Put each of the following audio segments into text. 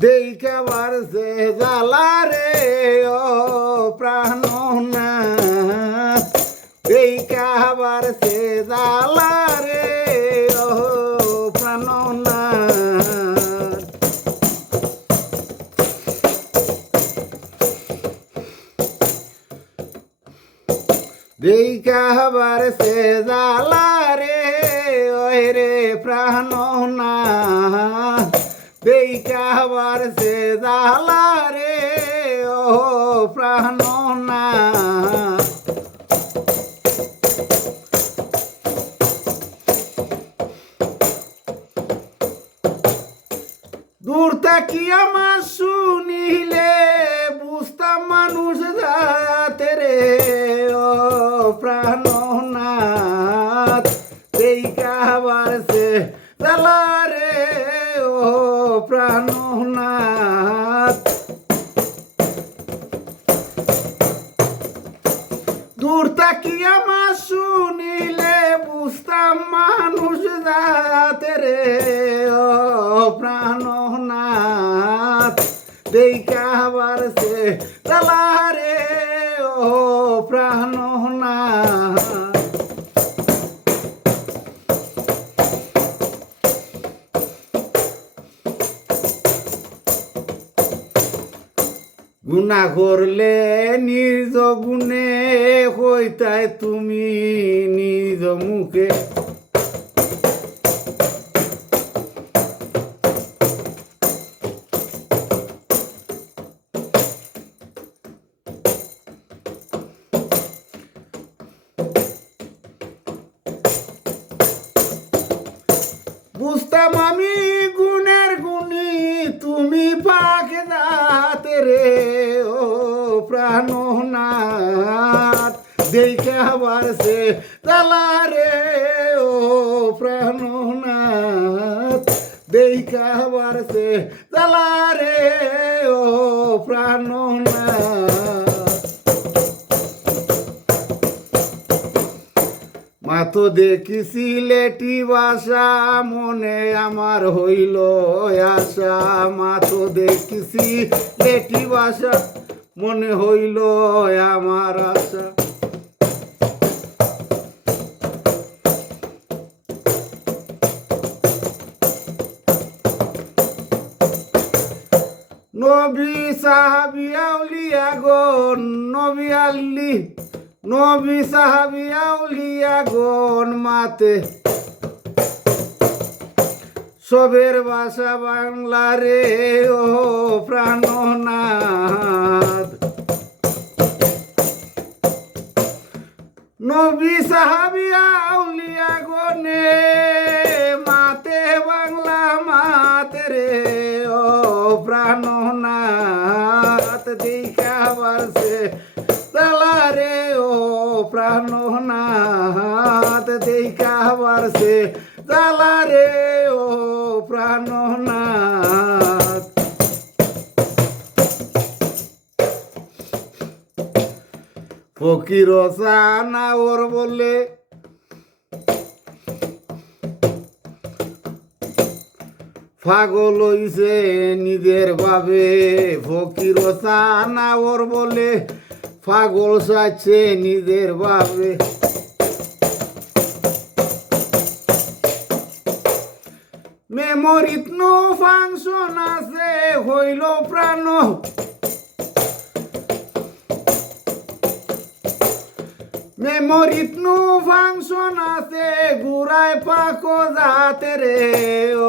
দেখা বারছে জ্বালা রে, ও প্রাণ দেখা বারছে জ্বালা রে, ও প্রাণ দেখা বারছে জ্বালা রে ওই রে প্রাণ দেখা সে জ্বালা রে ও প্রাণ না। দূর থাকি আমার শুনিলে, বুঝতাম মানুষ যাতে রে, ও প্রাণনাথ প্রাণনাথ দূর থাকি আমার শুনিলে বুঝতাম মানুষ যাতে রে প্রাণনাথ দেখা বারছে তালা রে ও প্রাণনাথ গুণা করলে নিজ গুণে হইতাই তুমি নিজ মুখে। বুঝতাম আমি গুণের গুণী, তুমি পাকে দাতে রে প্রাণনাথ দেখে আবার সে তালা রে, ও প্রাণনাথ দেখে আবার সে তালা রে, ও প্রাণনাথ মাতো দেখিছি লেটি বাসা, মনে আমার হইল আশা। মাতো দেখিছি লেটি বাসা। মনে হইল আমার আশা। নবী সাহাবি আউলিয়া গো, নবী আল্লি। নবী সাহাবি আউলিয়া গন মাতে সবের ভাষা বাংলা রে, ও প্রাণনাথ নবী সাহাবি আউলিয়া গনে, মাতে বাংলা মাতে রে, ও প্রাণনাথ দেখা বারসে তালা রে, ও প্রাণনাথ দেখা বারসে তালা রে ও প্রাণনাথ। ফকির না ওর বলে, পাগল হইছে নিজের ভাবে ফকির না ওর বলে, পাগল সাচ্ছে নিজের ভাবে মেমোরিত নো ফাংশন আছে, হইল প্রাণ। মেমোরিত নো ফাংশন আছে ঘুরায় পাকো যাতে রে,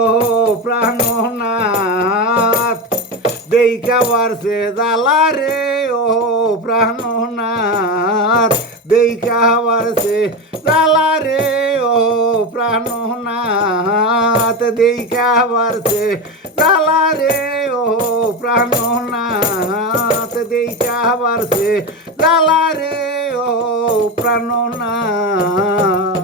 ও প্রাণনাথ। দেখা বারছে জ্বালা রে, ও প্রাণনাথ। দেখা বারছে জ্বালা রে, ও প্রাণনাথ। দেখা বারছে জ্বালা রে ও প্রাণনাথ দেখা রে ও প্রাণনাথ